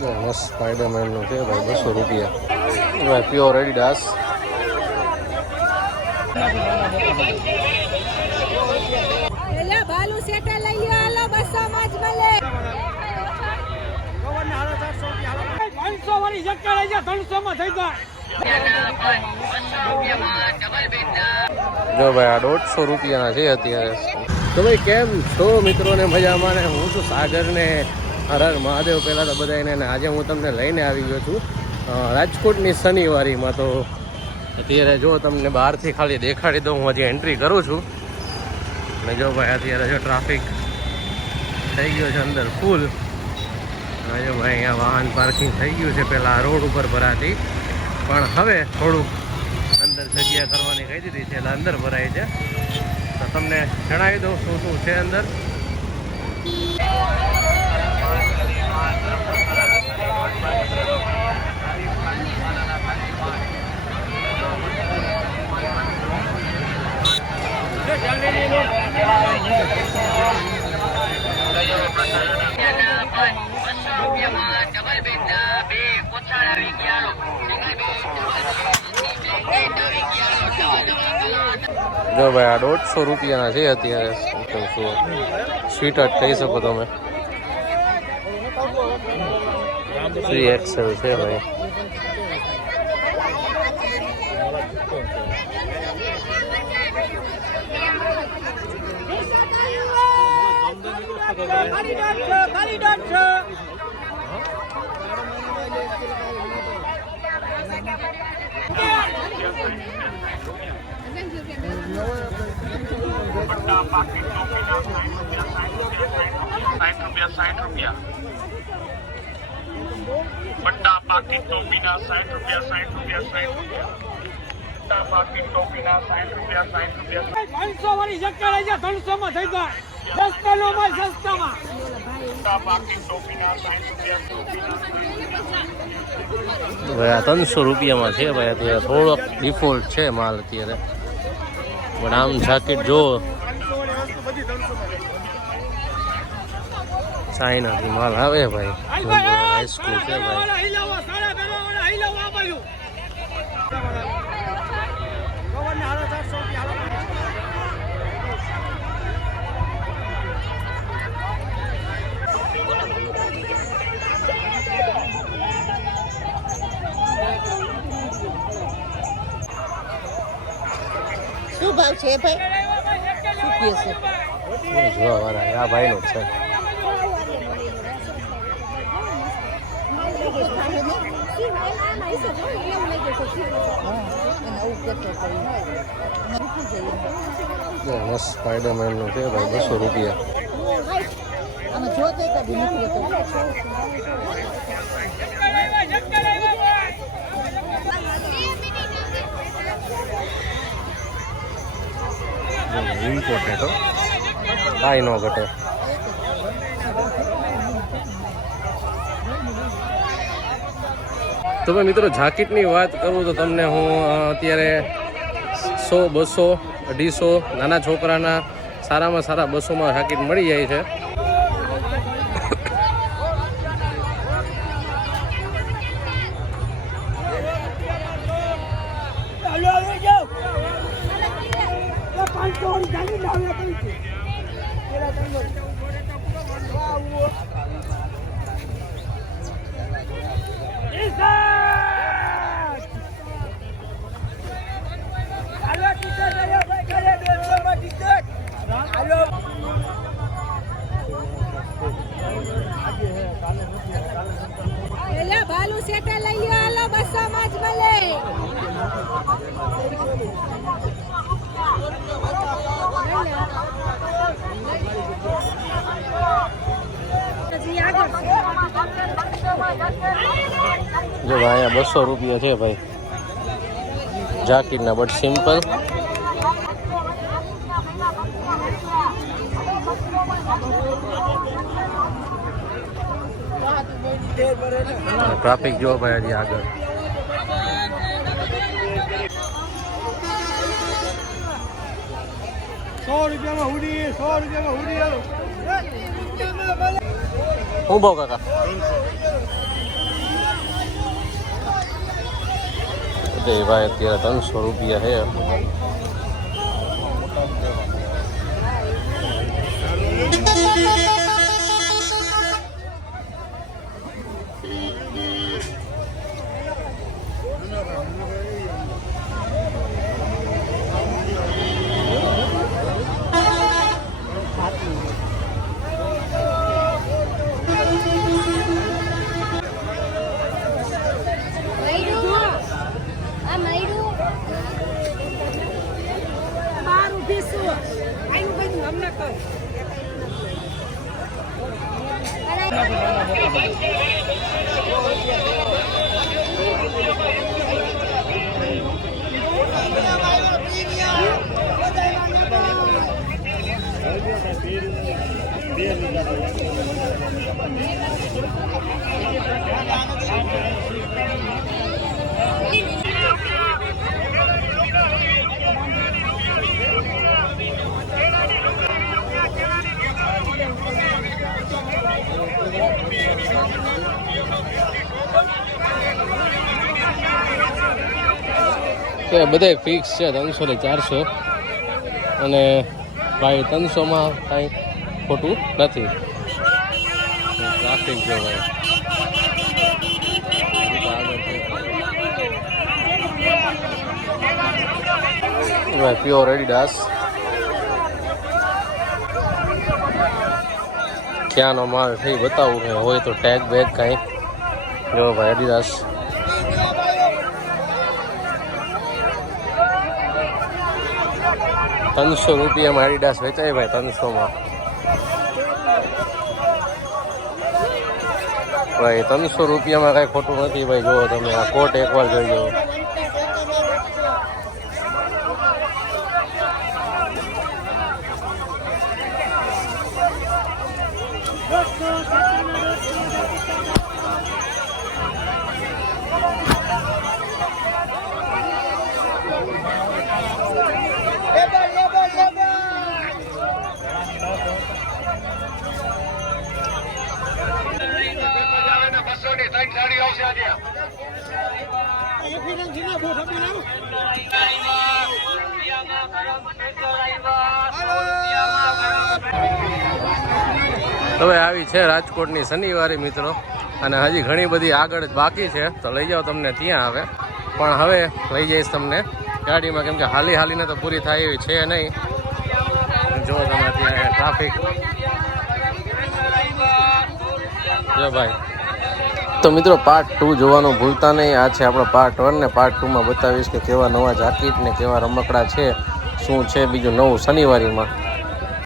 મસ્ત સ્પાઈડરમેનનું છે ભાઈ, 200 રૂપિયા ભાઈ, પ્યોર એડિડાસ. ભાલુ સેટા લઈ લ્યો, હાલો 200 માં જ મળે. 300 વાળી જગ્યા લઈ જા, 300 માં થઈ જાય. જો ભાઈ આ 150 રૂપિયાના છે અત્યારે. તો ભાઈ કેમ છો મિત્રોને, મજામાં ને? હું છું સાગર ને હર હર મહાદેવ પહેલાં તો બધાને. ને આજે હું તમને લઈને આવી ગયો છું રાજકોટની શનિવારીમાં. તો અત્યારે જો તમને બહારથી ખાલી દેખાડી દઉં, હું હજી એન્ટ્રી કરું છું. અને જો ભાઈ અત્યારે જો ટ્રાફિક થઈ ગયો છે અંદર ફૂલ. અને જો ભાઈ અહીંયા વાહન પાર્કિંગ થઈ ગયું છે, પહેલાં રોડ ઉપર ભરાતી, પણ હવે થોડુંક અંદર જગ્યા કરવાની કહી દીધી છે એટલે અંદર ભરાય છે. તો તમને જણાવી દઉં શું શું છે અંદર. જો ભાઈ આ 150 રૂપિયાના છે અત્યારે. સ્વીટ હાર્ટ કહી શકો તમે. 3XL છે ભાઈ. બટ્ટા પાકીટ ટોપીના 60 રૂપિયા 60 પાકીટ ટોપીના 60 રૂપિયા 300 વાળી જગ્યા લઈ જા, 300 માં થઈ જાય. સસ્તાનો માલ સસ્તામાં. પાકીટ ટોપીના 60 રૂપિયા ભાઈ આ 300 રૂપિયામાં છે ભાઈ. અત્યારે થોડોક ડિફોલ્ટ છે માલ અત્યારે, પણ આમ જાકેટ જો ચાઇનાથી માલ આવે ભાઈ. હાઈસ્કૂલ છે ભાઈ. શું ભાવ છે ભાઈ? શું કહે છે? જોવા વાળા આ ભાઈનો છે. મસ્ત સ્પાઈડરમેનનું છે ભાઈ, 200 રૂપિયા. ઇમ્પોર્ટેડ હો, કાંઈ ન ઘટે. તો ભાઈ મિત્રો જાકેટની વાત કરું તો તમને હું અત્યારે 100, 200, 250 નાના છોકરાના સારામાં સારા 200માં જાકેટ મળી જાય છે. ભાલુ સેટા લઈ લ્યો, હાલો 200 માં જ મળે. જો ભાઈ અહીંયા 200 રૂપિયા છે ભાઈ જાકેટના, બટ સિમ્પલ. ટ્રાફિક જો ભાઈ હજી આગળ. હું ભાવ કાકા બધે ભાઈ અત્યારે 300 રૂપિયા છે. બધે ફિક્સ છે 300 ને 400 અને ભાઈ 300 માં કાંઈ ખોટું નથી. ટ્રાફિક જો ભાઈ પ્યોર એડિડાસ ક્યાંનો માલ થઈ બતાવું કે હોય તો ટેગ બેગ કાંઈ જો ભાઈ એડિડાસ ₹300 એડિડાસ વેચાય ભાઈ 300 માં ભાઈ 300 માં કાંઈ ખોટું નથી ભાઈ. જુઓ તમે આ કોટ એકવાર જોઈ લો. હવે આવી છે રાજકોટની શનિવારી મિત્રો, અને હજી ઘણી બધી આગળ બાકી છે તો લઈ જાઓ તમને ત્યાં આવે. પણ હવે લઈ જઈશ તમને ગાડીમાં, કેમ કે હાલી હાલીને તો પૂરી થાય એવી છે નહીં. જો તમે ત્યાં ટ્રાફિક જો ભાઈ. તો મિત્રો પાર્ટ 2 જોવાનું ભૂલતા નહીં. આ છે આપણો પાર્ટ 1 ને પાર્ટ 2માં બતાવીશ કે કેવા નવા જાકીટ ને કેવા રમકડા છે, શું છે બીજું નવું શનિવારીમાં.